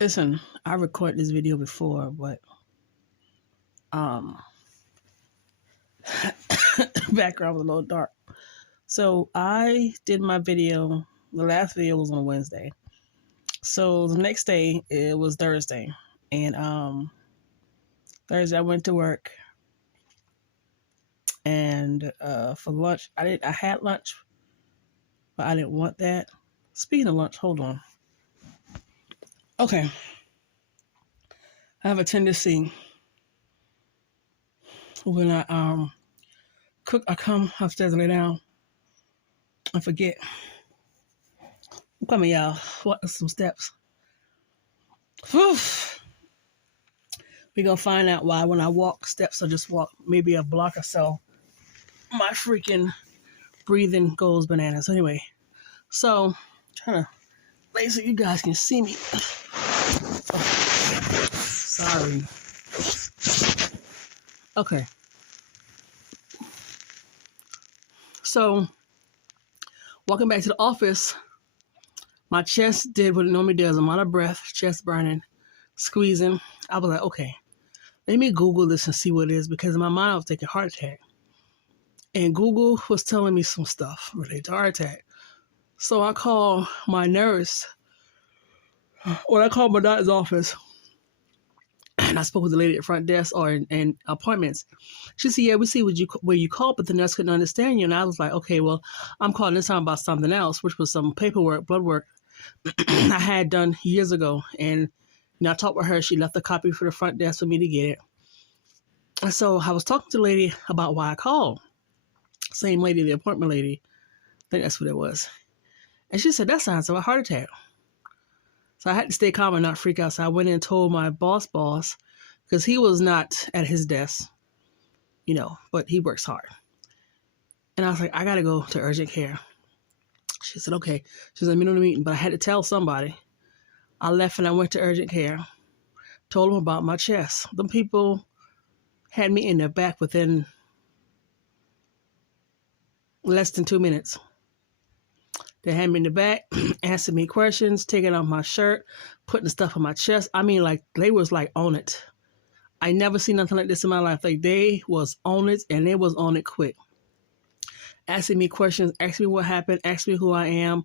Listen, I recorded this video before, but um background was a little dark. So I did my video. The last video was on Wednesday. So the next day it was Thursday. And Thursday I went to work, and for lunch I had lunch, but I didn't want that. Speaking of lunch, hold on. Okay. I have a tendency when I cook, I come upstairs and lay down and forget. I'm coming, y'all. What are some steps? Whew. We're gonna find out why when I walk steps or just walk maybe a block or so, my freaking breathing goes bananas. Anyway, so I'm trying to lay so you guys can see me. Oh, sorry. Okay. So walking back to the office, my chest did what it normally does. I'm out of breath, chest burning, squeezing. I was like, okay, let me Google this and see what it is, because in my mind I was thinking heart attack. And Google was telling me some stuff related to heart attack. So I called my nurse. When I called my doctor's office, and I spoke with the lady at the front desk or in appointments, she said, yeah, we see where you called, but the nurse couldn't understand you. And I was like, okay, well, I'm calling this time about something else, which was some paperwork, blood work I had done years ago. And I talked with her. She left a copy for the front desk for me to get it. And so I was talking to the lady about why I called. Same lady, the appointment lady. I think that's what it was. And she said, that sounds like a heart attack. So I had to stay calm and not freak out. So I went in and told my boss, because he was not at his desk, but he works hard. And I was like, I got to go to urgent care. She said, okay. She said, I'm in a meeting, but I had to tell somebody. I left and I went to urgent care, told them about my chest. Them people had me in their back within less than 2 minutes. They had me in the back, answered me questions, taking off my shirt, putting stuff on my chest. I mean, like, they was like on it. I never seen nothing like this in my life. Like, they was on it, and they was on it quick. Asking me questions, asking me what happened, asking me who I am.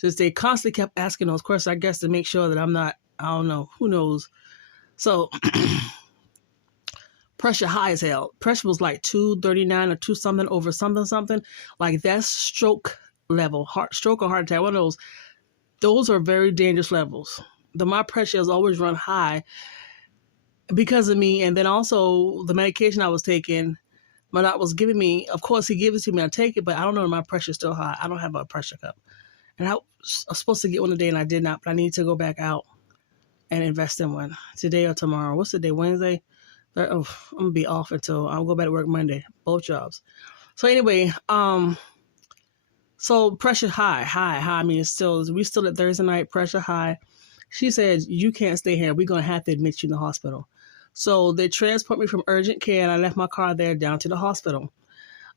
Just they constantly kept asking those questions, I guess, to make sure that I'm not, I don't know, who knows. So pressure high as hell. Pressure was like 239 or 2 something over something. Like, that's stroke level, stroke or heart attack. One of those are very dangerous levels. My pressure has always run high because of me. And then also the medication I was taking, my doctor was giving me, of course he gives it to me, I take it, but I don't know if my pressure is still high. I don't have a pressure cup. And I was supposed to get one today and I did not, but I need to go back out and invest in one today or tomorrow. What's the day? Wednesday? I'm gonna be off until I'll go back to work Monday, both jobs. So anyway, so pressure high. I mean, we still at Thursday night, pressure high. She said, you can't stay here. We're going to have to admit you in the hospital. So they transport me from urgent care, and I left my car there down to the hospital.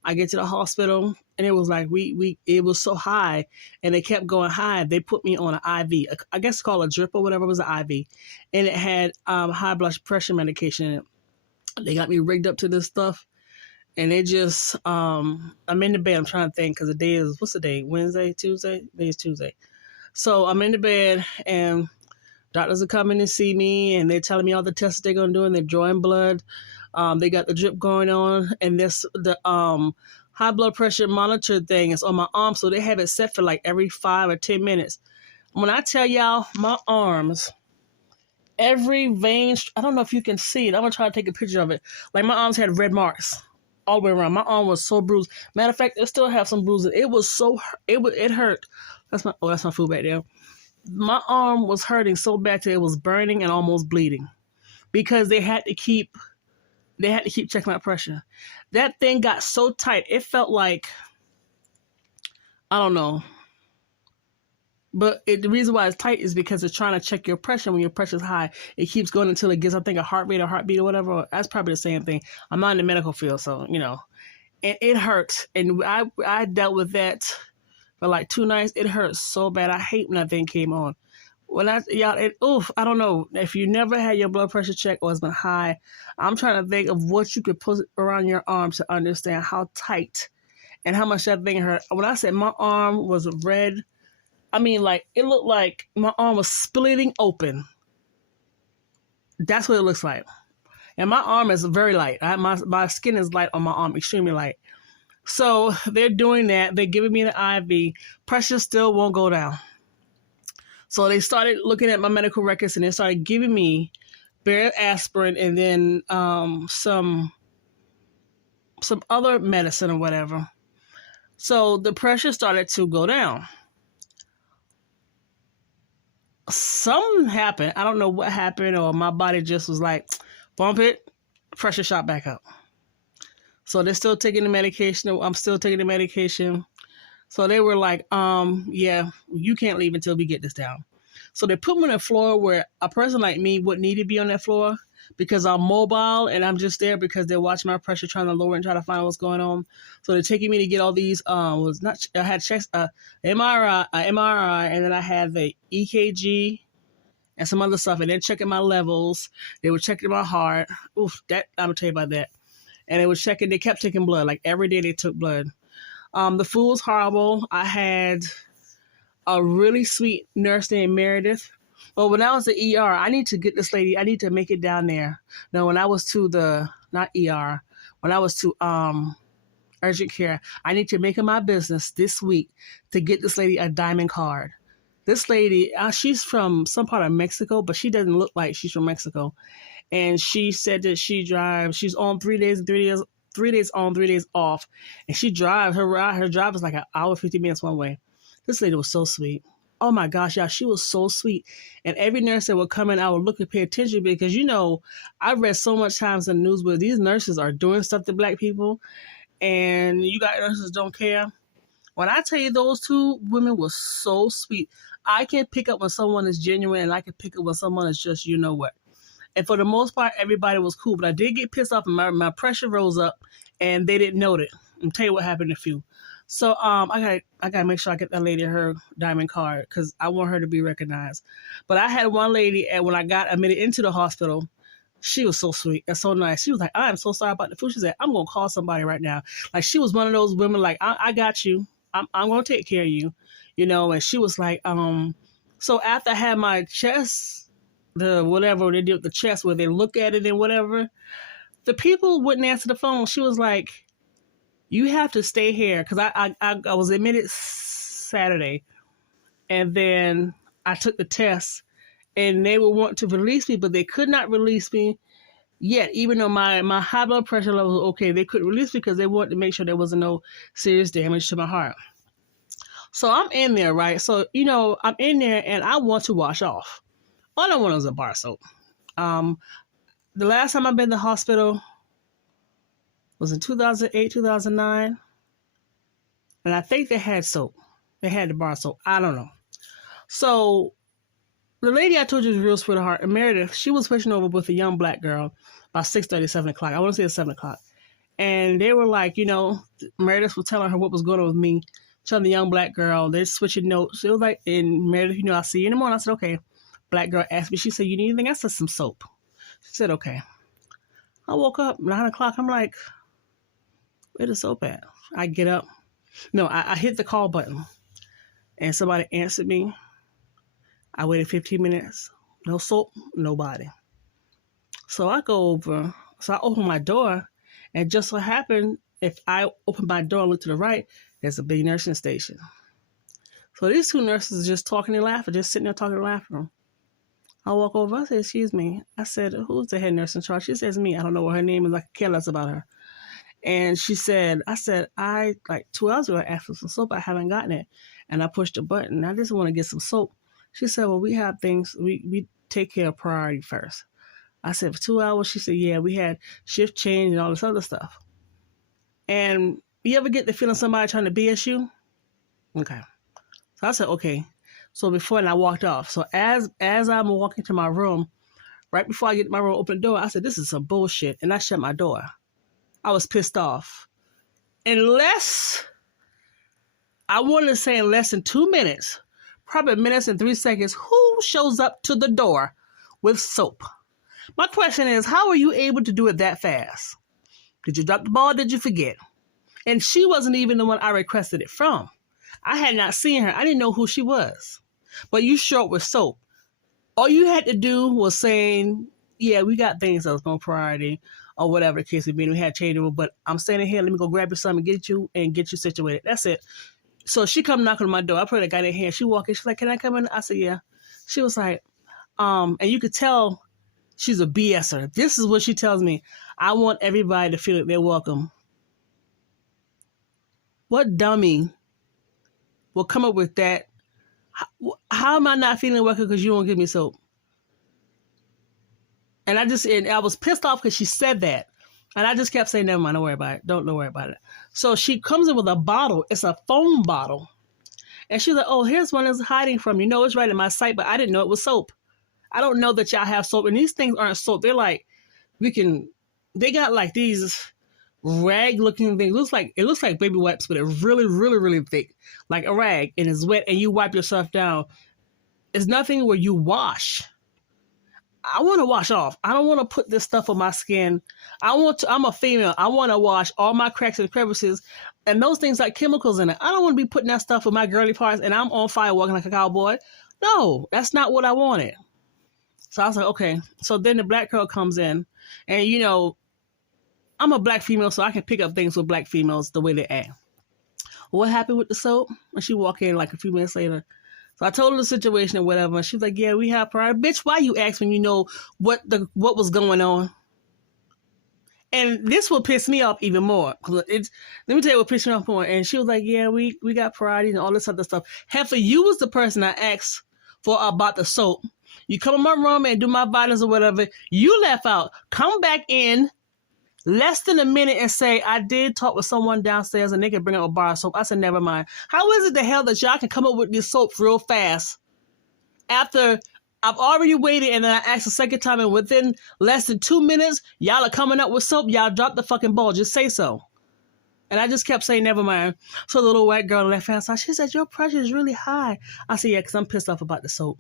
I get to the hospital, and it was like, it was so high, and they kept going high. They put me on an IV. I guess it's called a drip or whatever. It was an IV. And it had high blood pressure medication in it. They got me rigged up to this stuff. And it just, I'm in the bed. I'm trying to think, because the day is, what's the day? Wednesday, Tuesday? Today is Tuesday. So I'm in the bed, and doctors are coming to see me, and they're telling me all the tests they're going to do, and they're drawing blood. They got the drip going on, and the high blood pressure monitor thing is on my arm, so they have it set for like every 5 or 10 minutes. When I tell y'all, my arms, every vein, I don't know if you can see it. I'm going to try to take a picture of it. Like, my arms had red marks all the way around. My arm was so bruised. Matter of fact, it still have some bruises. It was so, it hurt. That's my food back there. My arm was hurting so bad that it was burning and almost bleeding, because they had to keep checking my pressure. That thing got so tight. It felt like, I don't know. But the reason why it's tight is because it's trying to check your pressure. When your pressure's high, it keeps going until it gets, I think, a heartbeat or whatever. That's probably the same thing. I'm not in the medical field, so, And it hurts. And I dealt with that for like 2 nights. It hurt so bad. I hate when that thing came on. I don't know if you never had your blood pressure checked or it's been high. I'm trying to think of what you could put around your arm to understand how tight and how much that thing hurt. When I said my arm was red, I mean, like, it looked like my arm was splitting open. That's what it looks like. And my arm is very light. My skin is light on my arm, extremely light. So they're doing that. They're giving me the IV. Pressure still won't go down. So they started looking at my medical records and they started giving me bare aspirin and then some other medicine or whatever. So the pressure started to go down. Something happened. I don't know what happened, or my body just was like, bump it, pressure shot back up. So they're still taking the medication. I'm still taking the medication. So they were like, yeah, you can't leave until we get this down. So they put me on the floor where a person like me wouldn't need to be on that floor because I'm mobile and I'm just there because they're watching my pressure, trying to lower and try to find what's going on. So they're taking me to get all these, I had checks, MRI, and then I had the EKG and some other stuff, and they're checking my levels. They were checking my heart. Oof, I'm gonna tell you about that. And they kept taking blood. Like every day they took blood. The food was horrible. I had a really sweet nurse named Meredith. But when I was at ER, I need to make it down there. No, when I was to not ER, when I was to urgent care, I need to make it my business this week to get this lady a diamond card. This lady, she's from some part of Mexico, but she doesn't look like she's from Mexico. And she said that she's on 3 days, 3 days on, 3 days off. And she drives, her drive is like an hour, 50 minutes one way. This lady was so sweet. Oh my gosh, y'all, she was so sweet. And every nurse that would come in, I would look and pay attention because, I read so much times in the news where these nurses are doing stuff to Black people and you got nurses don't care. When I tell you those two women were so sweet, I can pick up when someone is genuine and I can pick up when someone is just, you know what. And for the most part, everybody was cool. But I did get pissed off and my pressure rose up and they didn't note it. I'll tell you what happened to a few. So I gotta make sure I get that lady her diamond card because I want her to be recognized. But I had one lady, and when I got admitted into the hospital, she was so sweet and so nice. She was like, "I'm so sorry about the food." She said, "I'm gonna call somebody right now." Like she was one of those women. Like I got you. I'm gonna take care of you, And she was like, So after I had my chest, whatever they did with the chest, where they look at it and whatever, the people wouldn't answer the phone. She was like, "You have to stay here," because I was admitted Saturday, and then I took the test, and they would want to release me, but they could not release me yet, even though my high blood pressure level was okay. They couldn't release me because they wanted to make sure there wasn't no serious damage to my heart. So I'm in there, right? So, I'm in there, and I want to wash off. All I want is a bar soap. The last time I've been to the hospital was in 2008, 2009. And I think they had soap. They had the bar soap. I don't know. So the lady I told you was real sweetheart, Meredith, she was switching over with a young Black girl about 6:30, 7 o'clock. I want to say it's 7 o'clock. And they were like, Meredith was telling her what was going on with me, telling the young Black girl, they're switching notes. It was like, and Meredith, I'll see you in the morning. I said, okay. Black girl asked me, she said, "You need anything?" I said, "Some soap." She said, okay. I woke up 9 o'clock. I'm like, where the soap at? I get up. No, I hit the call button and somebody answered me. I waited 15 minutes. No soap, nobody. So I go over. So I open my door, and just so happened, if I open my door and look to the right, there's a big nursing station. So these two nurses are just talking and laughing, just sitting there talking and laughing. I walk over. I said, "Excuse me." I said, "Who's the head nurse in charge?" She says, "Me." I don't know what her name is. I could care less about her. And she said, I like 2 hours ago, I asked for some soap. I haven't gotten it. And I pushed the button. I just want to get some soap. She said, "Well, we have things, we take care of priority first." I said, "For 2 hours?" She said, "Yeah, we had shift change and all this other stuff." And you ever get the feeling somebody trying to BS you? Okay. So I said, okay. So and I walked off. So as I'm walking to my room, right before I get to my room, open the door, I said, "This is some bullshit." And I shut my door. I was pissed off. I wanted to say in less than 2 minutes, probably minutes and 3 seconds, who shows up to the door with soap? My question is, how are you able to do it that fast? Did you drop the ball? Did you forget? And she wasn't even the one I requested it from. I had not seen her. I didn't know who she was. But you show up with soap. All you had to do was saying, yeah, we got things that was on priority or whatever the case may be. We had changeable, but I'm standing here. Let me go grab you something and get you situated. That's it. So she come knocking on my door. I put a guy in here. She walked in. She's like, can I come in? I said, yeah. She was like, and you could tell she's a BSer. This is what she tells me. I want everybody to feel that they're welcome. What dummy will come up with that? How am I not feeling welcome because you won't give me soap? And I was pissed off because she said that. And I just kept saying, never mind, don't worry about it. Don't worry about it. So she comes in with a bottle. It's a foam bottle. And she's like, oh, here's one that's hiding from you. No, it's right in my sight, but I didn't know it was soap. I don't know that y'all have soap. And these things aren't soap. They're like, they got like these rag looking things. It looks like baby wipes, but it's really, really, really thick. Like a rag, and it's wet, and you wipe yourself down. It's nothing where you wash. I want to wash off. I don't want to put this stuff on my skin. I'm a female. I want to wash all my cracks and crevices, and those things like chemicals in it. I don't want to be putting that stuff on my girly parts, and I'm on fire walking like a cowboy. No, that's not what I wanted. So I was like, okay. So then the black girl comes in, and you know, I'm a black female, so I can pick up things with black females the way they act. What happened with the soap? And she walked in like a few minutes later. So I told her the situation or whatever. And she was like, yeah, we have priority. Bitch, why you ask when you know what was going on? And this will piss me off even more. Let me tell you what pissed me off more. And she was like, yeah, we got priority and all this other stuff. Heifer, you was the person I asked for about the soap. You come in my room and do my vitals or whatever. You left out. Come back in less than a minute and say, I did talk with someone downstairs and they can bring up a bar of soap. I said, never mind. How is it the hell that y'all can come up with these soaps real fast after I've already waited and then I asked the second time and within less than 2 minutes, y'all are coming up with soap. Y'all dropped the fucking ball. Just say so. And I just kept saying, never mind. So the little white girl left fast. She said, your pressure is really high. I said, yeah, because I'm pissed off about the soap.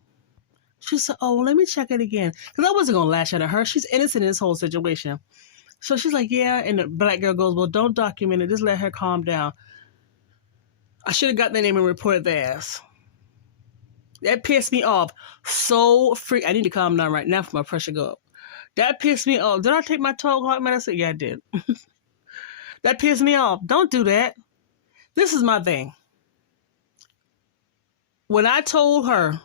She said, oh, let me check it again. Because I wasn't going to lash out at her. She's innocent in this whole situation. So she's like, yeah. And the black girl goes, well, don't document it. Just let her calm down. I should have got their name and reported their ass. That pissed me off. So free. I need to calm down right now for my pressure go up. That pissed me off. Did I take my 12-o'clock medicine? Yeah, I did. That pissed me off. Don't do that. This is my thing. When I told her,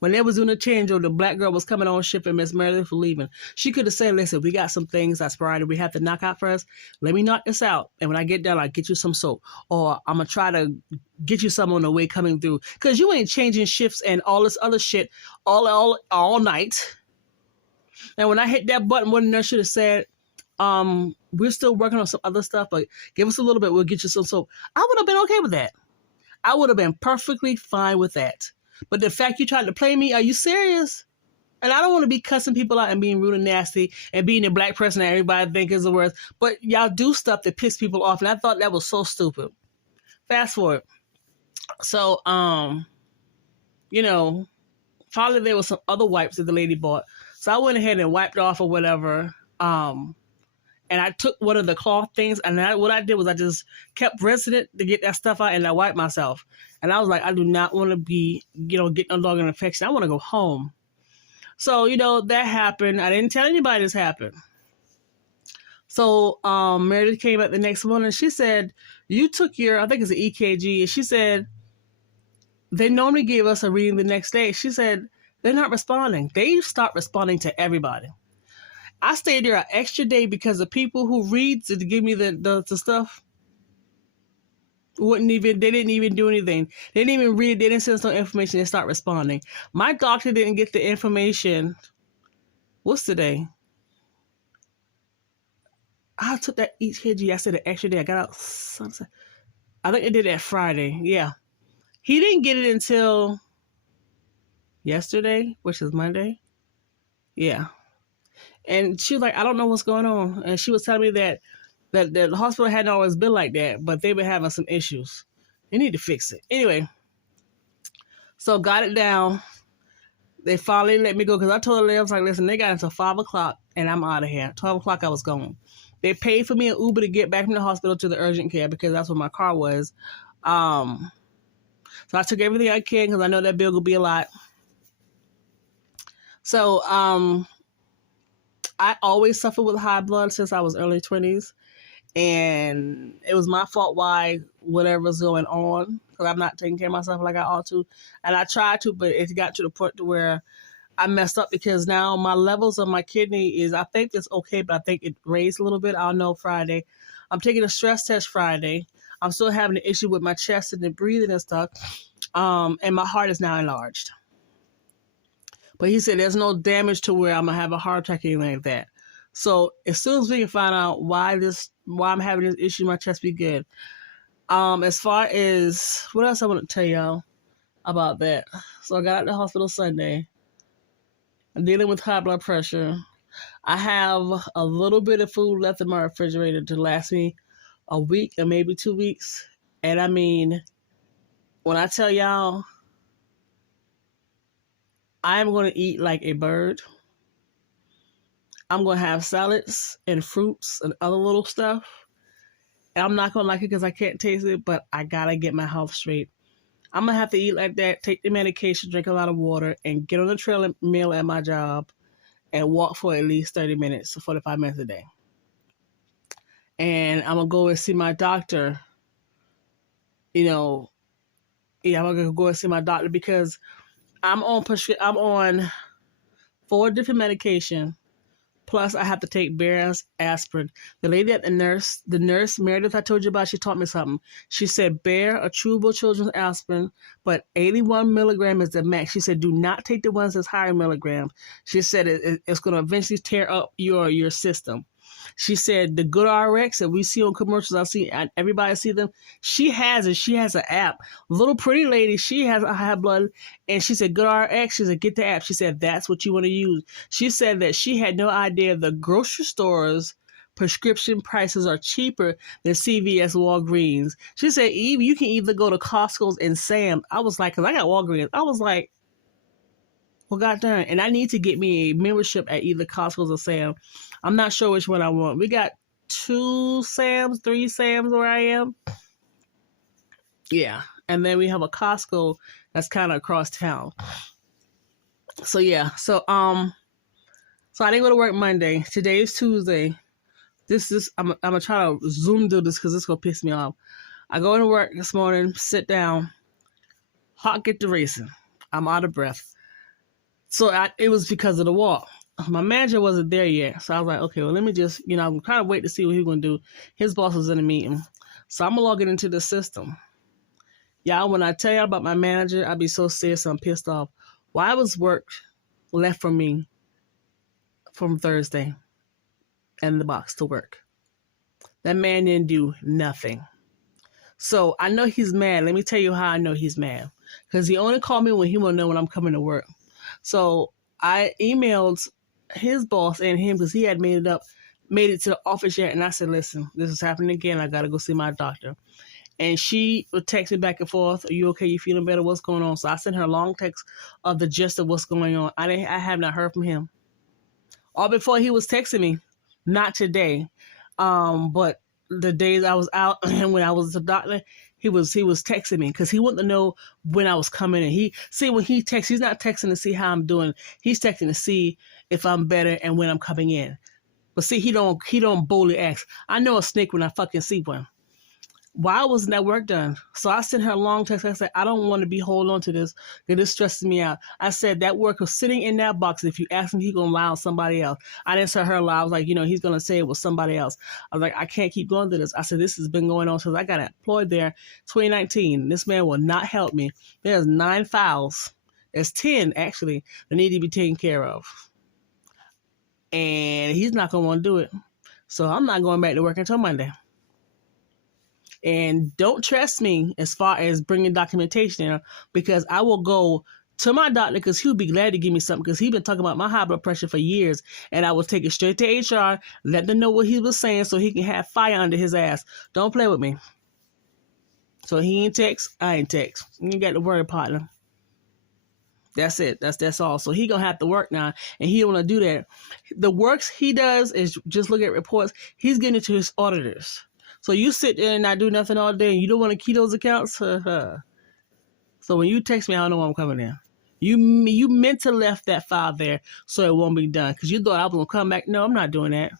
when they was doing a changeover, the black girl was coming on shift and Miss Meredith was leaving. She could have said, listen, we got some things that's priority we have to knock out first. Let me knock this out. And when I get done, I'll get you some soap. Or I'm going to try to get you some on the way coming through. Because you ain't changing shifts and all this other shit all night. And when I hit that button, one nurse should have said, we're still working on some other stuff, but give us a little bit, we'll get you some soap. I would have been okay with that. I would have been perfectly fine with that. But the fact you tried to play me, are you serious? And I don't want to be cussing people out and being rude and nasty and being the black person that everybody think is the worst. But y'all do stuff that piss people off. And I thought that was so stupid. Fast forward. So, you know, probably there was some other wipes that the lady bought. So I went ahead and wiped off or whatever. And I took one of the cloth things, and what I did was I just kept rinsing it to get that stuff out, and I wiped myself. And I was like, I do not want to be, getting a dog infection. I want to go home. So, that happened. I didn't tell anybody this happened. So Meredith came up the next morning, and she said, you took I think it's an EKG, and she said, they normally give us a reading the next day. She said, they're not responding. They stopped responding to everybody. I stayed there an extra day because the people who read to give me the stuff they didn't even do anything. They didn't even read. They didn't send us no information. They start responding. My doctor didn't get the information. What's today? I took that EKG. I said an extra day. I got out Sunday. I think they did that Friday. Yeah. He didn't get it until yesterday, which is Monday. Yeah. And she was like, I don't know what's going on. And she was telling me that the hospital hadn't always been like that, but they've been having some issues. They need to fix it. Anyway, So got it down. They finally let me go because I told them, I was like, listen, they got until 5 o'clock and I'm out of here. 12 o'clock, I was gone. They paid for me an Uber to get back from the hospital to the urgent care because that's where my car was. So I took everything I can because I know that bill will be a lot. So I always suffered with high blood since I was early 20s. And it was my fault why whatever's going on because I'm not taking care of myself like I ought to. And I tried to, but it got to the point to where I messed up because now my levels of my kidney is, I think it's okay, but I think it raised a little bit. I'll know Friday. I'm taking a stress test Friday. I'm still having an issue with my chest and the breathing and stuff. And my heart is now enlarged. But he said there's no damage to where I'm going to have a heart attack or anything like that. So as soon as we can find out why I'm having this issue, my chest be good. As far as what else I want to tell y'all about that. So I got out of the hospital Sunday. I'm dealing with high blood pressure. I have a little bit of food left in my refrigerator to last me a week or maybe 2 weeks. And I mean, when I tell y'all, I'm going to eat like a bird. I'm going to have salads and fruits and other little stuff. And I'm not going to like it because I can't taste it, but I got to get my health straight. I'm going to have to eat like that, take the medication, drink a lot of water, and get on the treadmill at my job and walk for at least 30 minutes, 45 minutes a day. And I'm going to go and see my doctor. I'm going to go and see my doctor because I'm on 4 different medications. Plus, I have to take Bare's aspirin. The lady at the nurse, Meredith, I told you about, she taught me something. She said Bare, a chewable children's aspirin, but 81 milligrams is the max. She said do not take the ones that's higher milligrams. She said it's going to eventually tear up your system. She said the Good RX that we see on commercials, everybody see them. She has it. She has an app. Little pretty lady, she has a high blood, and she said Good RX. She said get the app. She said that's what you want to use. She said that she had no idea the grocery stores prescription prices are cheaper than CVS, Walgreens. She said, Eve, you can either go to Costco's and Sam's. I was like, because I got Walgreens. I was like, well, goddamn. And I need to get me a membership at either Costco's or Sam's. I'm not sure which one I want. We got 2 Sam's, 3 Sam's where I am. Yeah. And then we have a Costco that's kind of across town. So, yeah. So I didn't go to work Monday. Today is Tuesday. I'm going to try to Zoom do this because this is going to piss me off. I go into work this morning, sit down, heart get to racing. I'm out of breath. So it was because of the walk. My manager wasn't there yet. So I was like, okay, well, let me just, I'm kind of wait to see what he's going to do. His boss was in a meeting. So I'm going to log it into the system. Y'all, when I tell y'all about my manager, I'd be so serious, I'm pissed off. Why was work left from me from Thursday and the box to work? That man didn't do nothing. So I know he's mad. Let me tell you how I know he's mad. Because he only called me when he want to know when I'm coming to work. So I emailed his boss and him because he had made it to the office yet. And I said, listen, this is happening again. I got to go see my doctor. And she would text me back and forth. Are you okay? You feeling better? What's going on? So I sent her a long text of the gist of what's going on. I have not heard from him. All before he was texting me. Not today. But the days I was out and when I was at the doctor, he was texting me because he wanted to know when I was coming in. When he texts, he's not texting to see how I'm doing. He's texting to see if I'm better and when I'm coming in. But see, he don't boldly ask. I know a snake when I fucking see one. Why wasn't that work done? So I sent her a long text. I said, I don't want to be holding on to this because this stresses me out. I said, that work was sitting in that box. If you ask him, he's going to lie on somebody else. I didn't say her lie. I was like, he's going to say it was somebody else. I was like, I can't keep going through this. I said, this has been going on since I got employed there 2019. This man will not help me. There's 9 files. There's 10, actually, that need to be taken care of. And he's not going to want to do it. So I'm not going back to work until Monday. And don't trust me as far as bringing documentation in because I will go to my doctor because he'll be glad to give me something because he's been talking about my high blood pressure for years. And I will take it straight to HR, let them know what he was saying so he can have fire under his ass. Don't play with me. So he ain't text, I ain't text. You got to worry, partner. That's it. That's all. So he gonna have to work now, and he don't want to do that. The works he does is just look at reports. He's getting it to his auditors. So you sit there and not do nothing all day, and you don't want to key those accounts. So when you text me, I don't know when I'm coming in. You meant to left that file there so it won't be done because you thought I was gonna come back. No, I'm not doing that.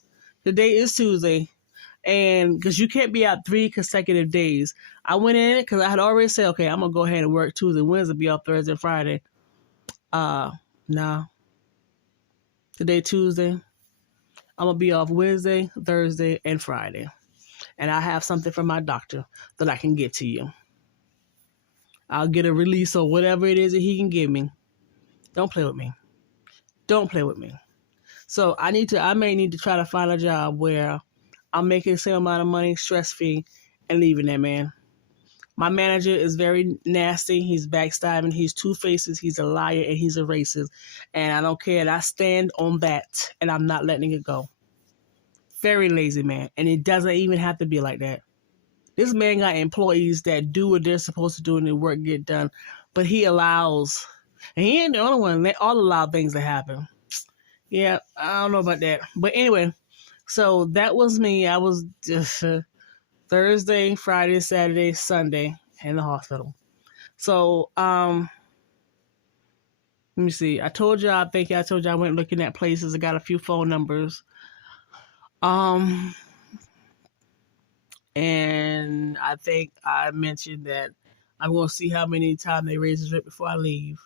The day is Tuesday, and because you can't be out 3 consecutive days, I went in because I had already said, okay, I'm gonna go ahead and work Tuesday, Wednesday, be off Thursday, and Friday. No. Today, Tuesday. I'm gonna be off Wednesday, Thursday, and Friday, and I have something from my doctor that I can get to you. I'll get a release or whatever it is that he can give me. Don't play with me. Don't play with me. So I may need to try to find a job where I'm making the same amount of money, stress-free, and leaving that man. My manager is very nasty. He's backstabbing. He's two-faced. He's a liar, and he's a racist. And I don't care. And I stand on that, and I'm not letting it go. Very lazy man, and it doesn't even have to be like that. This man got employees that do what they're supposed to do and the work get done, but he allows, and he ain't the only one. They all allow things to happen. Yeah, I don't know about that. But anyway, so that was me. I was just Thursday, Friday, Saturday, Sunday in the hospital. So, let me see. I told you I went looking at places. I got a few phone numbers. And I think I mentioned that I'm going to see how many times they raise his rent before I leave.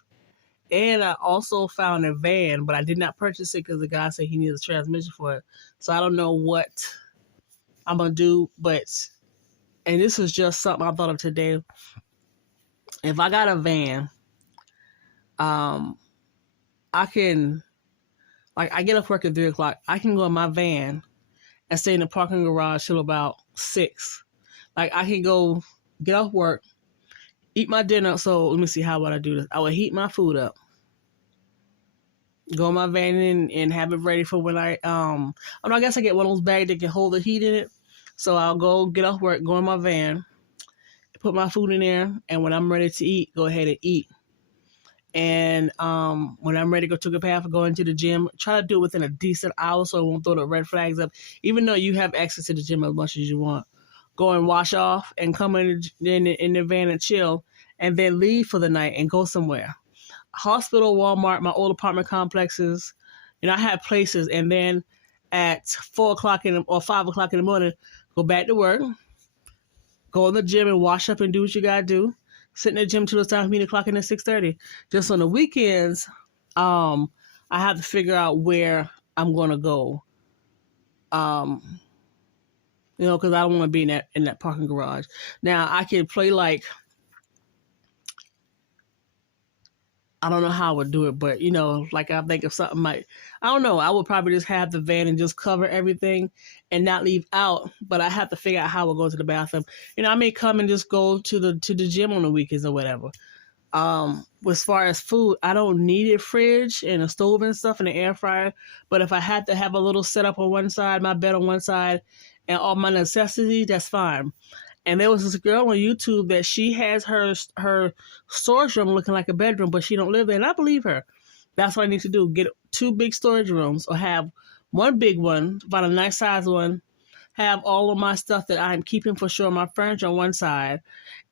And I also found a van, but I did not purchase it because the guy said he needs a transmission for it. So I don't know what I'm going to do, and this is just something I thought of today. If I got a van, I can, like, I get off work at 3 o'clock. I can go in my van and stay in the parking garage till about 6. Like, I can go get off work, eat my dinner. So let me see, how would I do this? I would heat my food up, go in my van and have it ready for when I guess I get one of those bags that can hold the heat in it. So I'll go get off work, go in my van, put my food in there, and when I'm ready to eat, go ahead and eat. And when I'm ready to go to the bath, go into the gym, try to do it within a decent hour so it won't throw the red flags up, even though you have access to the gym as much as you want. Go and wash off and come in the van and chill, and then leave for the night and go somewhere. Hospital, Walmart, my old apartment complexes. I have places, and then at 4 o'clock or 5 o'clock in the morning, go back to work, go in the gym and wash up and do what you gotta do. Sit in the gym till it's time for me to clock in at 6:30. Just on the weekends, I have to figure out where I'm gonna go. Because I don't want to be in that parking garage. Now I can play like, I don't know how I would do it, but like I think if something I don't know, I would probably just have the van and just cover everything and not leave out. But I have to figure out how we'll go to the bathroom. I may come and just go to the gym on the weekends or whatever. As far as food, I don't need a fridge and a stove and stuff and an air fryer. But if I had to have a little setup on one side, my bed on one side, and all my necessities, that's fine. And there was this girl on YouTube that she has her storage room looking like a bedroom, but she don't live there. And I believe her. That's what I need to do. Get 2 big storage rooms, or have one big one, find a nice size one, have all of my stuff that I'm keeping for sure, my furniture on one side,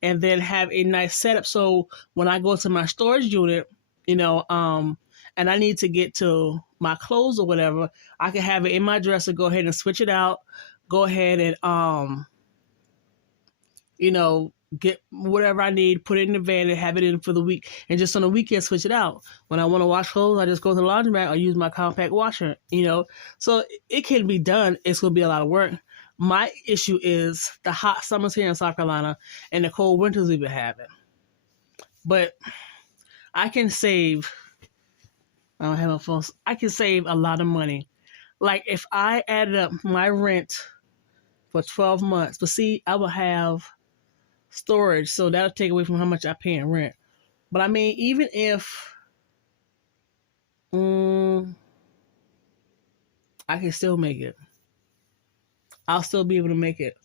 and then have a nice setup. So when I go to my storage unit, and I need to get to my clothes or whatever, I can have it in my dresser, go ahead and switch it out, go ahead and, get whatever I need, put it in the van and have it in for the week. And just on the weekend, switch it out. When I want to wash clothes, I just go to the laundromat or use my compact washer, So it can be done. It's going to be a lot of work. My issue is the hot summers here in South Carolina and the cold winters we've been having. But I can save, I don't have a phone, I can save a lot of money. Like if I added up my rent for 12 months, but see, I will have storage, so that'll take away from how much I pay in rent. But I mean, even if I can still make it, I'll still be able to make it,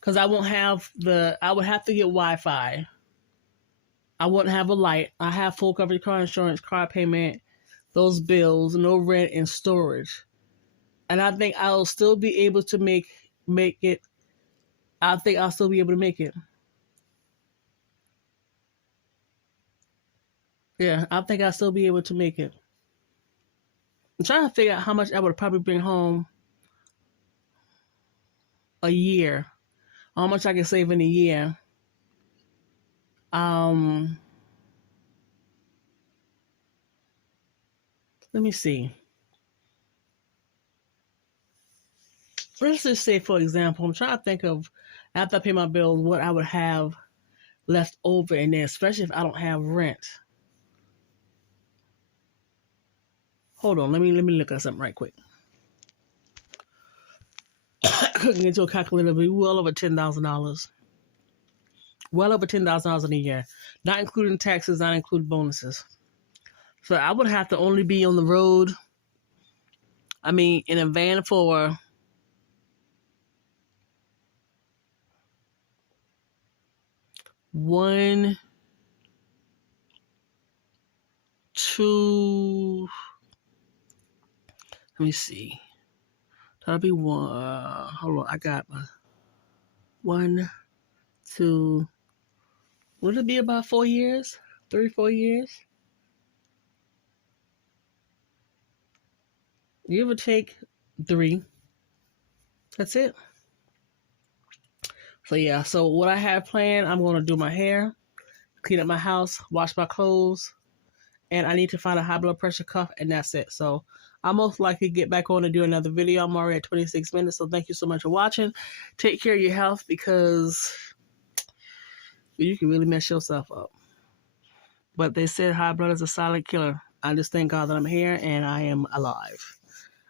because I won't have I would have to get Wi-Fi I wouldn't have a light. I have full coverage car insurance, car payment, those bills, no rent, and storage. And I think I'll still be able to make it. I think I'll still be able to make it. Yeah, I think I'll still be able to make it. I'm trying to figure out how much I would probably bring home a year. How much I can save in a year. Let me see. Let's just say, for example, I'm trying to think of after I pay my bills, what I would have left over in there, especially if I don't have rent. Hold on, let me look at something right quick. I couldn't get to a calculator, but well over $10,000. Well over $10,000 in a year, not including taxes, not including bonuses. So I would have to only be on the road. I mean, in a van for 1, 2. Let me see. That'll be one. Hold on, I got 1, 2. Would it be about 4 years? 3, 4 years? Give or take 3. That's it. So yeah, so what I have planned, I'm going to do my hair, clean up my house, wash my clothes, and I need to find a high blood pressure cuff, and that's it. So I'll most likely get back on and do another video. I'm already at 26 minutes, so thank you so much for watching. Take care of your health because you can really mess yourself up. But they said high blood is a silent killer. I just thank God that I'm here and I am alive.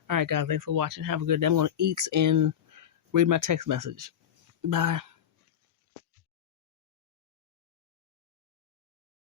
All right, guys, thanks for watching. Have a good day. I'm going to eat and read my text message. Bye.